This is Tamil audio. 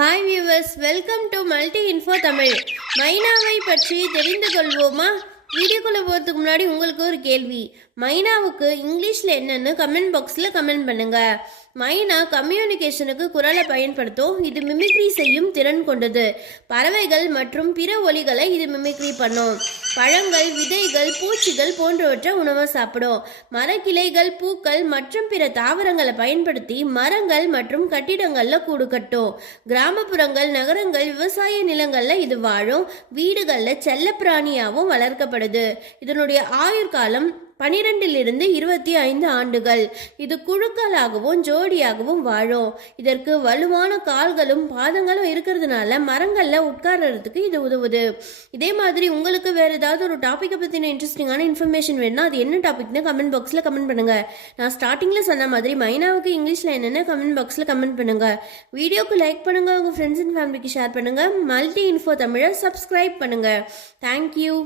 Hi viewers, welcome to multi info Tamil. மைனாவை பற்றி தெரிந்து கொள்வோமா? வீடியோக்குள்ளே போகிறதுக்கு முன்னாடி உங்களுக்கு ஒரு கேள்வி. மைனாவுக்கு இங்கிலீஷில் என்னன்னு கமெண்ட் பாக்ஸில் கமெண்ட் பண்ணுங்கள். மைனா கம்யூனிகேஷனுக்கு குரலை பயன்படுத்தும். இது மிமிக்ரி செய்யும் திறன் கொண்டது. பறவைகள் மற்றும் பிற ஒலிகளை இது மிமிக்ரி பண்ணும். பழங்கள், விதைகள், பூச்சிகள் போன்றவற்றை உணவை சாப்பிடும். மரக்கிளைகள், பூக்கள் மற்றும் பிற தாவரங்களை பயன்படுத்தி மரங்கள் மற்றும் கட்டிடங்களில் கூடு கட்டும். கிராமப்புறங்கள், நகரங்கள், விவசாய நிலங்களில் இது வாழும். வீடுகளில் செல்ல பிராணியாகவும் வளர்க்கப்படுது. இதனுடைய ஆயுட்காலம் 12 to 25 ஆண்டுகள். இது குழுக்களாகவும் ஜோடியாகவும் வாழும். இதற்கு வலுவான கால்களும் பாதங்களும் இருக்கிறதுனால மரங்களில் உட்கார்றதுக்கு இது உதவுது. இதே மாதிரி உங்களுக்கு வேறு ஏதாவது ஒரு டாப்பிக்கை பற்றின இன்ட்ரெஸ்டிங்கான இன்ஃபர்மேஷன் வேணும்னா அது என்ன டாபிக்னு கமெண்ட் பாக்ஸில் கமெண்ட் பண்ணுங்க. நான் ஸ்டார்டிங்கில் சொன்ன மாதிரி மைனாவுக்கு இங்கிலீஷில் என்னென்ன கமெண்ட் பாக்ஸில் கமெண்ட் பண்ணுங்க. வீடியோக்கு லைக் பண்ணுங்க, உங்கள் ஃப்ரெண்ட்ஸ் அண்ட் ஃபேமிலிக்கு ஷேர் பண்ணுங்க. மல்டி இன்ஃபோ தமிழை சப்ஸ்கிரைப் பண்ணுங்க. தேங்க்யூ.